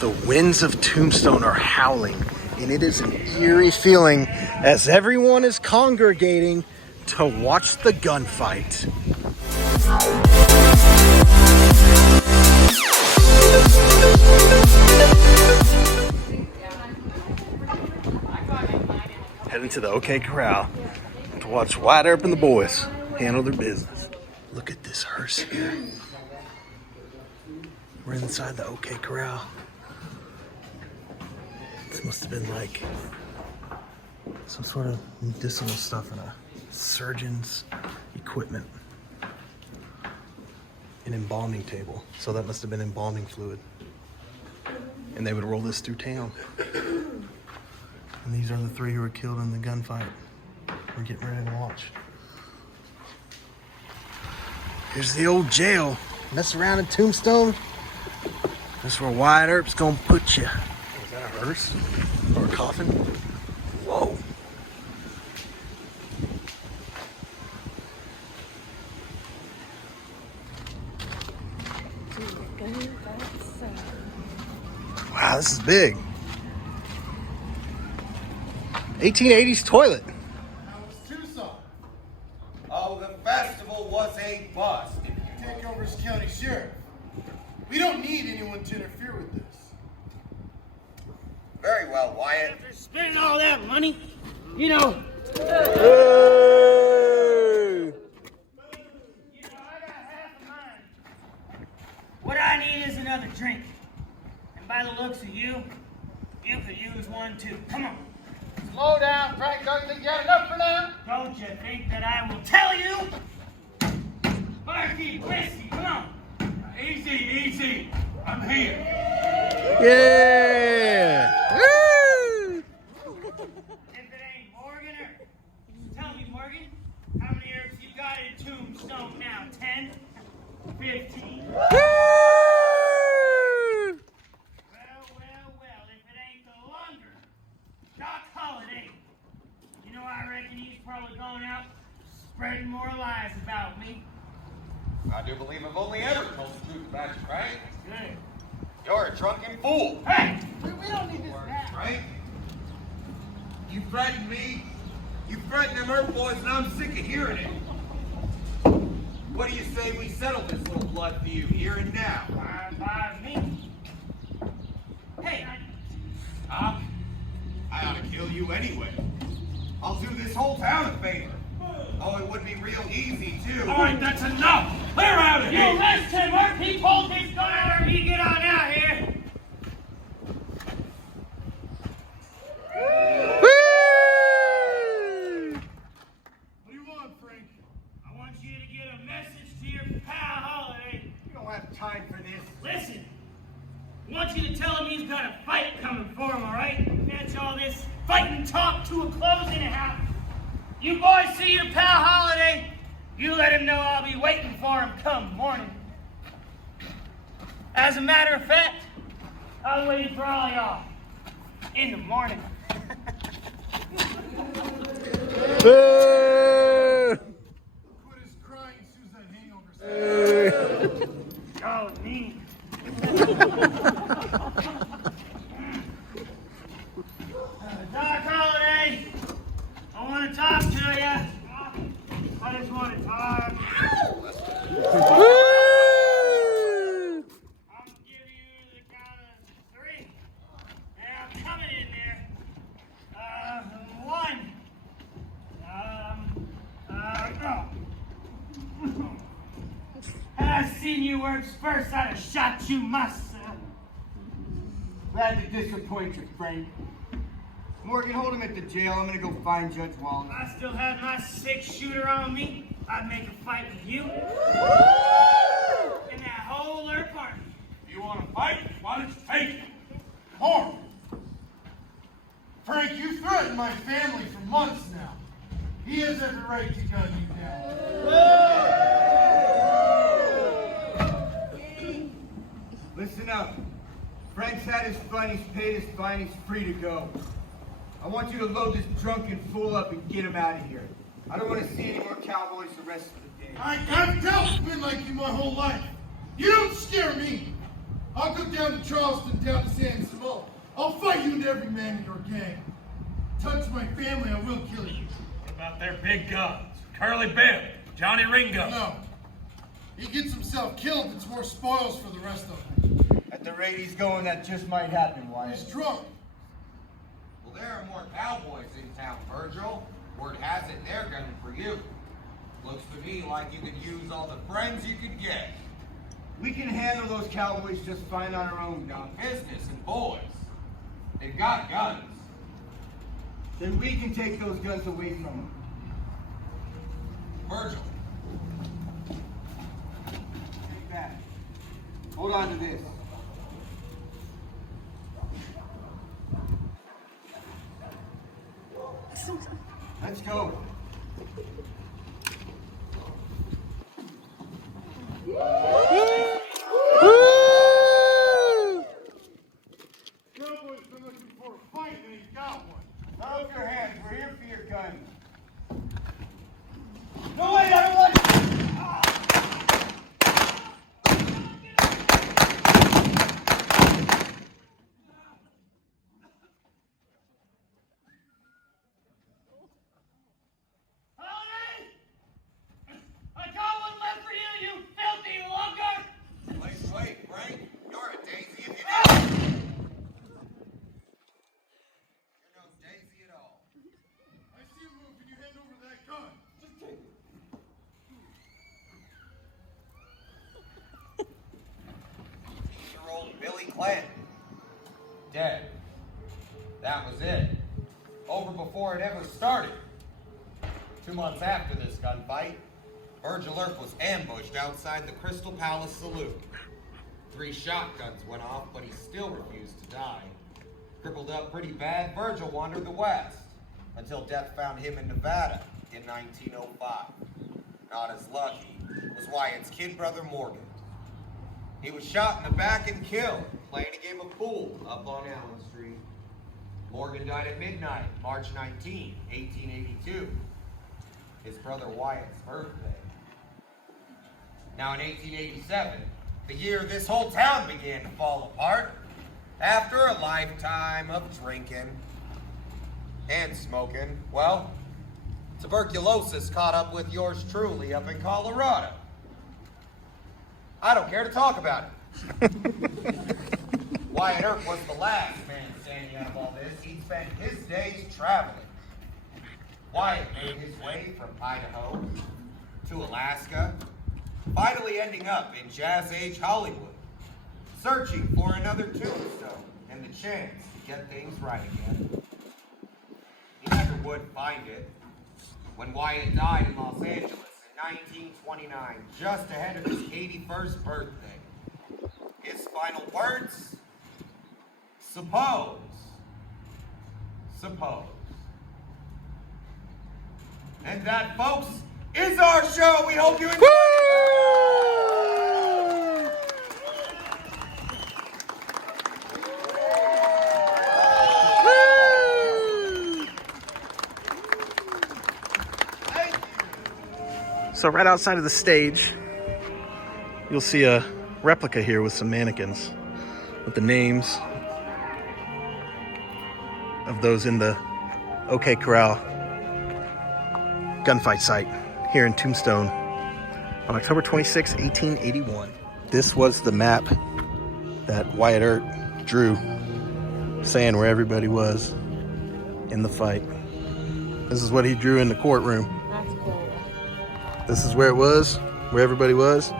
The winds of Tombstone are howling, and it is an eerie feeling as everyone is congregating to watch the gunfight. Heading to the OK Corral to watch Wyatt Earp and the boys handle their business. Look at this hearse here. We're inside the OK Corral. This must have been like some sort of medicinal stuff in a surgeon's equipment. An embalming table. So that must have been embalming fluid. And they would roll this through town. And these are the three who were killed in the gunfight. We're getting ready to watch. Here's the old jail. Mess around in Tombstone. That's where Wyatt Earp's gonna put you. Is that a hearse? Or a coffin? Whoa. Wow, this is big. 1880s toilet. How was Tucson? Oh, the festival was a bust. Take over as county sheriff. We don't need anyone to interfere with this. Very well, Wyatt. After spending all that money, you know. Hey! I got half a mind. What I need is another drink. And by the looks of you, you could use one too. Come on. Slow down, Frank. Don't you think you had enough for now? Don't you think that I will tell you? Marky, whiskey, come on. Easy, easy. I'm here. Yeah! Woo! If it ain't Morgan, or tell me, Morgan, how many herbs you got in Tombstone now? 10? 15? Well, if it ain't the longer, Doc Holliday. You know, I reckon he's probably going out spreading more lies about me. I do believe I've only ever told the truth about you, Frank. Good. You're a drunken fool. Hey! We don't need this now. Frank, you threatened me. You threatened them Earp boys, and I'm sick of hearing it. What do you say we settle this little blood feud here and now? By me. Hey, Huh? I ought to kill you anyway. I'll do this whole town a favor. Oh, it would be real easy, too. All right, that's enough. Clear out of you here. list him, Earp. He pulled his gun out, or you get on out here. What do you want, Frank? I want you to get a message to your pal Holiday. You don't have time for this. Listen, I want you to tell him he's got a fight coming for him, all right? That's all this fighting talk to a close anyhow. You boys see your pal Holiday, you let him know I'll be waiting for him come morning. As a matter of fact, I'll wait for all y'all in the morning. Boo! Quit his crying as soon as that hangover starts. Oh, me. Doc Holliday, I want to talk to you. I just want to talk. Woo! I'm giving you the count of 3. And I'm coming in there. 1. Had I seen you works first, I'd have shot you myself. Glad to disappoint you, Frank. Morgan, hold him at the jail. I'm gonna go find Judge Wallace. If I still had my 6-shooter on me, I'd make a fight with you. And that whole Earp party. You want to fight? Why don't you take it? Morgan. Frank, you threatened my family for months now. He has every right to gun you down. Listen up. Frank's had his fun, he's paid his fine, he's free to go. I want you to load this drunken fool up and get him out of here. I don't want to see any more cowboys the rest of the day. I've dealt with men like you my whole life. You don't scare me. I'll go down to Charleston, down to San Simone. I'll fight you and every man in your gang. Touch my family, I will kill you. What about their big guns? Curly Bill, Johnny Ringo. No. He gets himself killed, it's more spoils for the rest of them. At the rate he's going, that just might happen, Wyatt. He's drunk. Well, there are more cowboys in town, Virgil. Word has it they're gunning for you. Looks to me like you could use all the friends you could get. We can handle those cowboys just fine on our own, Doc. Business and boys. They've got guns. Then we can take those guns away from them. Virgil, Take that. Hold on to this. Let's go. Cowboy's been looking for a fight and he's got one. Throw up your hands. We're here for your guns. No way, everyone! Holiday! I got one left for you, you filthy lugger! wait, Frank. You're a daisy if you do. You're no daisy at all. I see him move. Can you hand over that gun? Just take it. 18-year-old Billy Clanton. Dead. That was it. Over before it ever started. 2 months after this gunfight, Virgil Earp was ambushed outside the Crystal Palace Saloon. 3 shotguns went off, but he still refused to die. Crippled up pretty bad, Virgil wandered the West until death found him in Nevada in 1905. Not as lucky was Wyatt's kid brother Morgan. He was shot in the back and killed playing a game of pool up on Allen Street. Morgan died at midnight, March 19, 1882. His brother Wyatt's birthday. Now in 1887, the year this whole town began to fall apart, after a lifetime of drinking and smoking, well, tuberculosis caught up with yours truly up in Colorado. I don't care to talk about it. Wyatt Earp was the last man standing out of all this. He'd spent his days traveling. Wyatt made his way from Idaho to Alaska, finally ending up in Jazz Age Hollywood, searching for another tombstone and the chance to get things right again. He never would find it. When Wyatt died in Los Angeles in 1929, just ahead of his 81st birthday, his final words, suppose. And that, folks, is our show. We hope you enjoyed So right outside of the stage, you'll see a replica here with some mannequins with the names of those in the OK Corral gunfight site here in Tombstone on October 26, 1881. This was the map that Wyatt Earp drew saying where everybody was in the fight. This is what he drew in the courtroom. That's cool. This is where it was, where everybody was.